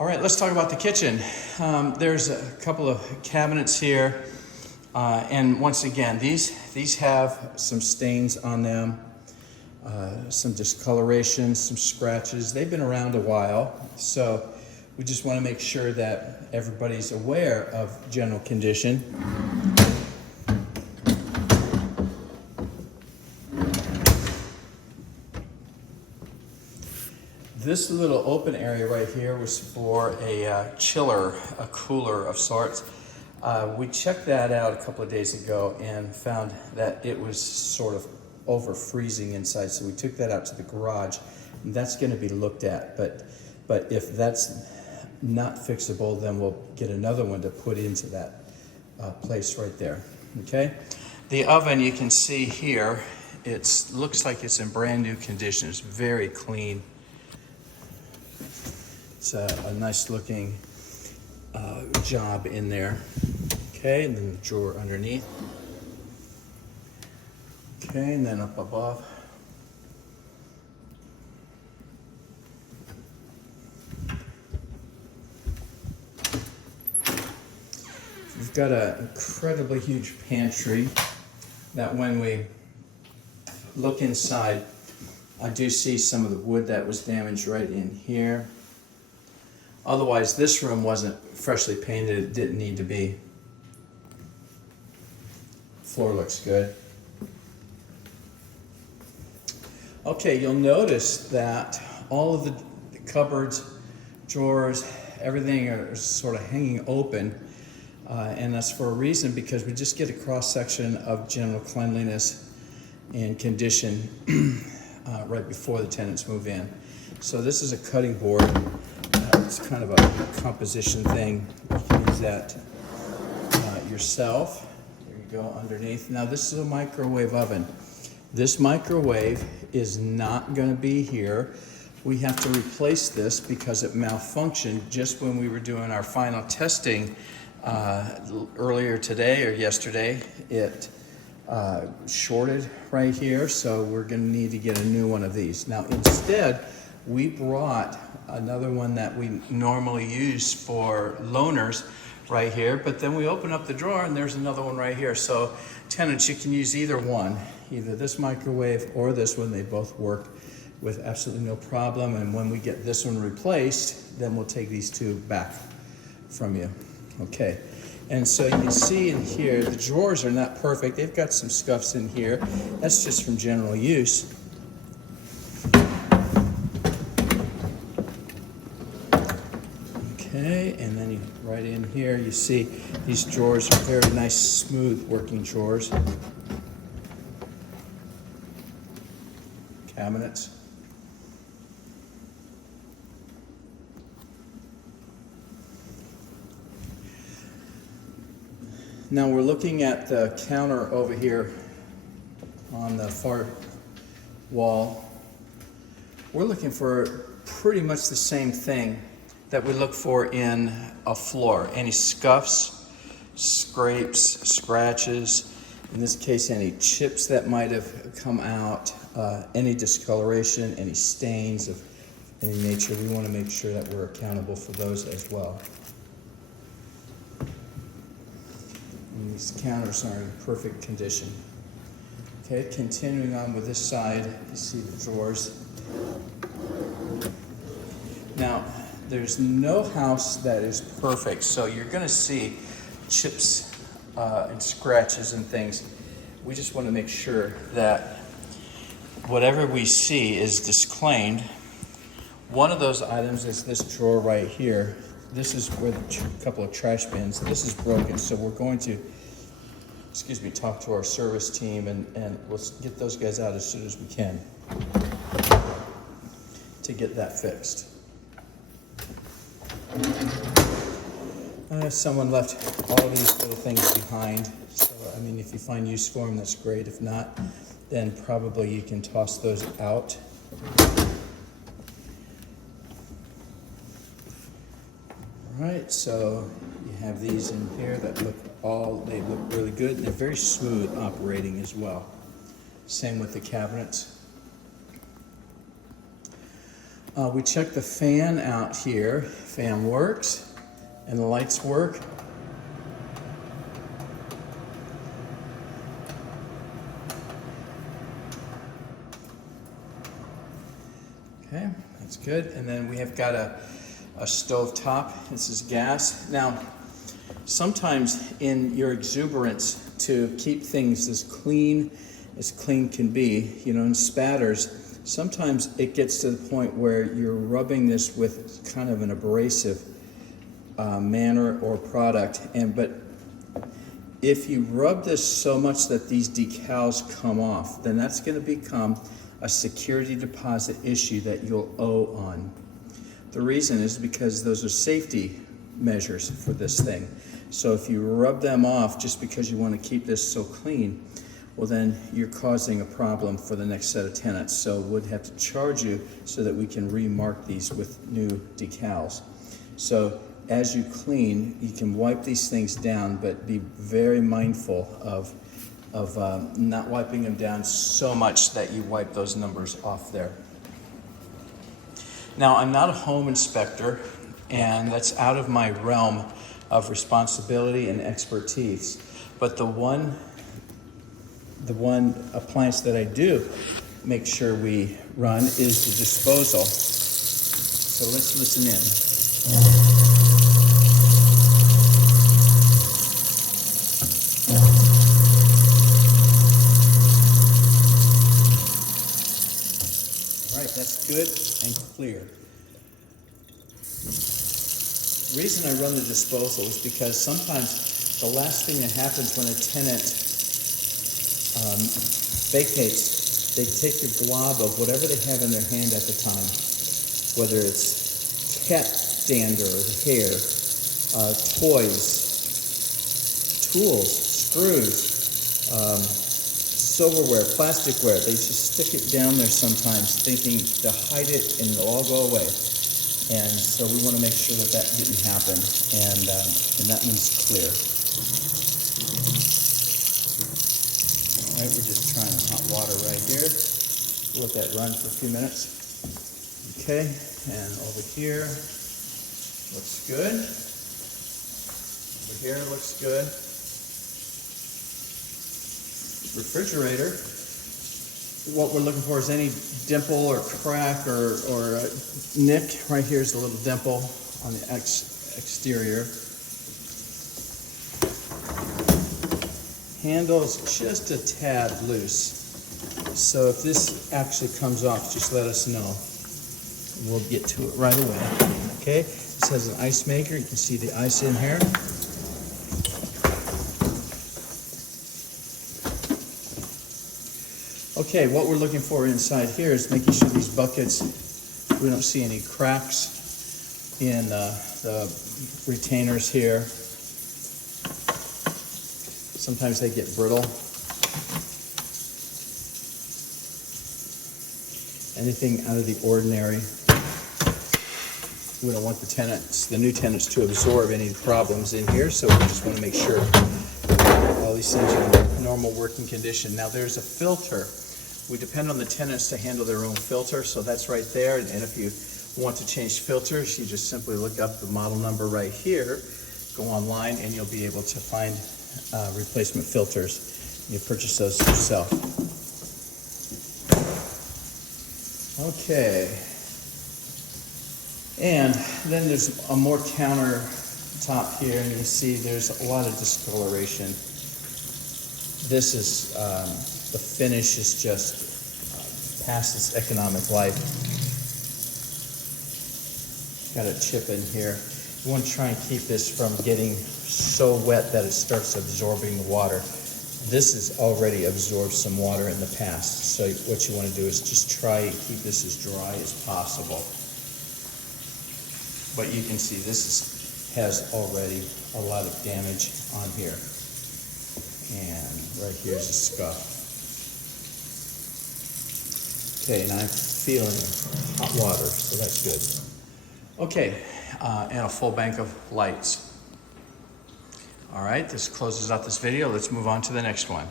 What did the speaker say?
All right, let's talk about the kitchen. There's a couple of cabinets here, and once again, these have some stains on them, some discoloration, some scratches. They've been around a while, so we just want to make sure that everybody's aware of general condition. This little open area right here was for a chiller, a cooler of sorts. We checked that out a couple of days ago and found that it was sort of over freezing inside. So we took that out to the garage, and that's going to be looked at. But if that's not fixable, then we'll get another one to put into that place right there. Okay. The oven, you can see here, it looks like it's in brand new condition. It's very clean. It's a nice looking job in there. Okay, and then the drawer underneath. Okay, and then up above. We've got an incredibly huge pantry that when we look inside, I do see some of the wood that was damaged right in here. Otherwise, this room wasn't freshly painted. It didn't need to be. Floor looks good. Okay, you'll notice that all of the cupboards, drawers, everything are sort of hanging open. And that's for a reason, because we just get a cross-section of general cleanliness and condition right before the tenants move in. So this is a cutting board. It's kind of a composition thing. You can use that yourself. There you go, underneath. Now this is a microwave oven. This microwave is not going to be here. We have to replace this because it malfunctioned just when we were doing our final testing earlier today or yesterday. It shorted right here, so we're going to need to get a new one of these. Now instead, we brought another one that we normally use for loaners right here, but then we open up the drawer and there's another one right here. So tenants, you can use either one, either this microwave or this one. They both work with absolutely no problem. And when we get this one replaced, then we'll take these two back from you. Okay. And so you can see in here, the drawers are not perfect. They've got some scuffs in here. That's just from general use. Okay, and then right in here, you see these drawers are very nice, smooth working drawers. Cabinets. Now we're looking at the counter over here on the far wall. We're looking for pretty much the same thing that we look for in a floor. Any scuffs, scrapes, scratches, in this case any chips that might have come out, any discoloration, any stains of any nature. We want to make sure that we're accountable for those as well. And these counters are in perfect condition. Okay, continuing on with this side, you see the drawers. Now, there's no house that is perfect, so you're going to see chips and scratches and things. We just want to make sure that whatever we see is disclaimed. One of those items is this drawer right here. This is where a couple of trash bins. This is broken, so we're going to, talk to our service team and we'll get those guys out as soon as we can to get that fixed. Someone left all these little things behind, so I mean, if you find use for them, that's great. If not, then probably you can toss those out. All right, so you have these in here that look really good, and they're very smooth operating as well. Same with the cabinets. We check the fan out here. Fan works and the lights work. Okay, that's good. And then we have got a stove top. This is gas. Now, sometimes in your exuberance to keep things as clean can be, you know, in spatters, sometimes it gets to the point where you're rubbing this with kind of an abrasive manner or product. But if you rub this so much that these decals come off, then that's going to become a security deposit issue that you'll owe on. The reason is because those are safety measures for this thing. So if you rub them off just because you want to keep this so clean, well then you're causing a problem for the next set of tenants. So we'd have to charge you so that we can remark these with new decals. So as you clean, you can wipe these things down, but be very mindful of not wiping them down so much that you wipe those numbers off there. Now, I'm not a home inspector, and that's out of my realm of responsibility and expertise. But the one appliance that I do make sure we run is the disposal. So let's listen in. That's good and clear. The reason I run the disposal is because sometimes the last thing that happens when a tenant vacates, they take a glob of whatever they have in their hand at the time, whether it's cat dander or hair, toys, tools, screws, silverware, plasticware. They just stick it down there sometimes thinking to hide it and it'll all go away. And so we want to make sure that that didn't happen, and that one's clear. All right, we're just trying hot water right here. We'll let that run for a few minutes. Okay, and over here looks good. Over here looks good. Refrigerator, what we're looking for is any dimple or crack or nick. Right here is a little dimple on the exterior. Handle is just a tad loose. So if this actually comes off, just let us know. We'll get to it right away. Okay, this has an ice maker. You can see the ice in here. Okay, what we're looking for inside here is making sure these buckets, we don't see any cracks in the retainers here. Sometimes they get brittle. Anything out of the ordinary. We don't want the new tenants to absorb any problems in here, so we just want to make sure all these things are in normal working condition. Now there's a filter. We depend on the tenants to handle their own filter, so that's right there. And if you want to change filters, you just simply look up the model number right here, go online, and you'll be able to find replacement filters. You purchase those yourself. Okay. And then there's a more countertop here, and you can see there's a lot of discoloration. This is, the finish is just past its economic life. Got a chip in here. You want to try and keep this from getting so wet that it starts absorbing the water. This has already absorbed some water in the past, so what you want to do is just try and keep this as dry as possible. But you can see this has already a lot of damage on here. And right here is a scuff. Okay, and I'm feeling hot water, so that's good. Okay, and a full bank of lights. All right, this closes out this video. Let's move on to the next one.